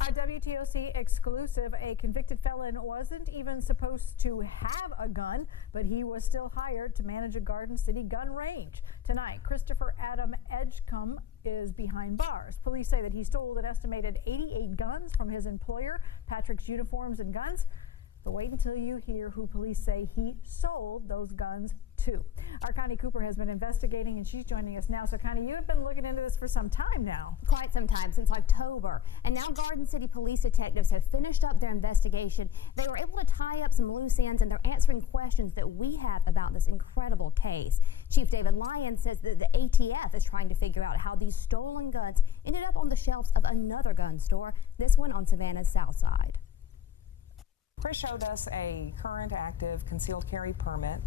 A WTOC exclusive, a convicted felon wasn't even supposed to have a gun, but he was still hired to manage a Garden City gun range. Tonight, Christopher Adam Edgecombe is behind bars. Police say that he stole an estimated 88 guns from his employer, Patrick's Uniforms and Guns. But wait until you hear who police say he sold those guns to. Our Connie Cooper has been investigating, and she's joining us now. So, Connie, you have been looking into this for some time now. Quite some time, since October. And now Garden City police detectives have finished up their investigation. They were able to tie up some loose ends, and they're answering questions that we have about this incredible case. Chief David Lyon says that the ATF is trying to figure out how these stolen guns ended up on the shelves of another gun store, this one on Savannah's south side. Chris showed us a current active concealed carry permit.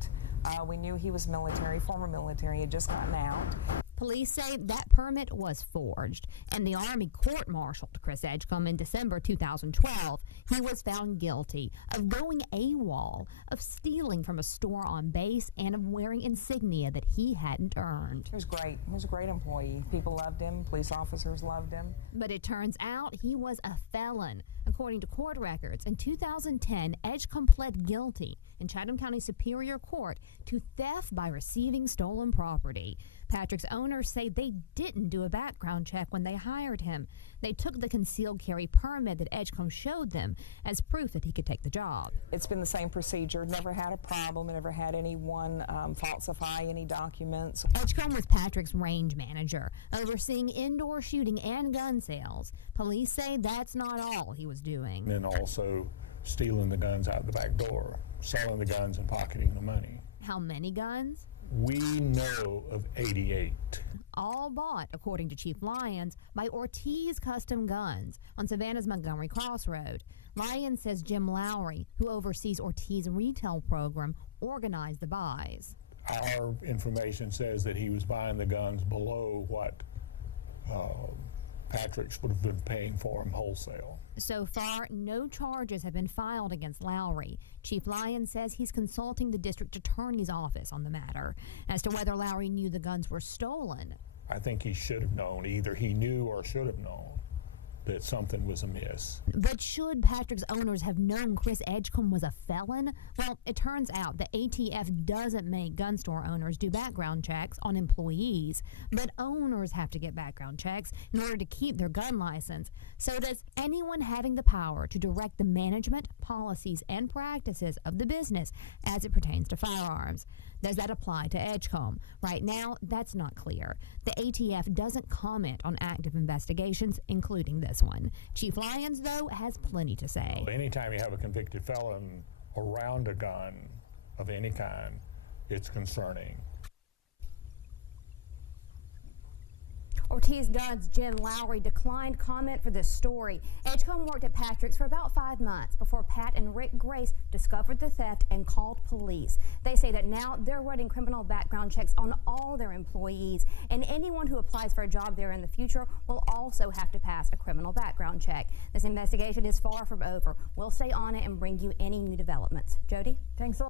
We knew he was military, former military, had just gotten out. Police say that permit was forged, and the Army court-martialed Chris Edgecombe in December 2012. He was found guilty of going AWOL, of stealing from a store on base, and of wearing insignia that he hadn't earned. He was great. He was a great employee. People loved him. Police officers loved him. But it turns out he was a felon. According to court records, in 2010, Edgecombe pled guilty in Chatham County Superior Court to theft by receiving stolen property. Patrick's owners say they didn't do a background check when they hired him. They took the concealed carry permit that Edgecombe showed them as proof that he could take the job. It's been the same procedure. Never had a problem. Never had anyone falsify any documents. Edgecombe was Patrick's range manager, overseeing indoor shooting and gun sales. Police say that's not all he was doing. And also stealing the guns out the back door, selling the guns and pocketing the money. How many guns? We know of 88. All bought, according to Chief Lyons, by Ortiz Custom Guns on Savannah's Montgomery Crossroad. Lyons says Jim Lowry, who oversees Ortiz retail program, organized the buys. Our information says that he was buying the guns below what Patrick's would have been paying for him wholesale. So far, no charges have been filed against Lowry. Chief Lyons says he's consulting the district attorney's office on the matter. As to whether Lowry knew the guns were stolen, I think he should have known. Either he knew or should have known that something was amiss. But should Patrick's owners have known Chris Edgecombe was a felon? Well, it turns out the ATF doesn't make gun store owners do background checks on employees, but owners have to get background checks in order to keep their gun license. So does anyone having the power to direct the management, policies, and practices of the business as it pertains to firearms? Does that apply to Edgecombe? Right now, that's not clear. The ATF doesn't comment on active investigations, including this one. Chief Lyons, though, has plenty to say. Anytime you have a convicted felon around a gun of any kind, it's concerning. Ortiz Guns' Jim Lowry declined comment for this story. Edgecombe worked at Patrick's for about 5 months before Pat and Rick Grace discovered the theft and called police. They say that now they're running criminal background checks on all their employees, and anyone who applies for a job there in the future will also have to pass a criminal background check. This investigation is far from over. We'll stay on it and bring you any new developments. Jody? Thanks a lot.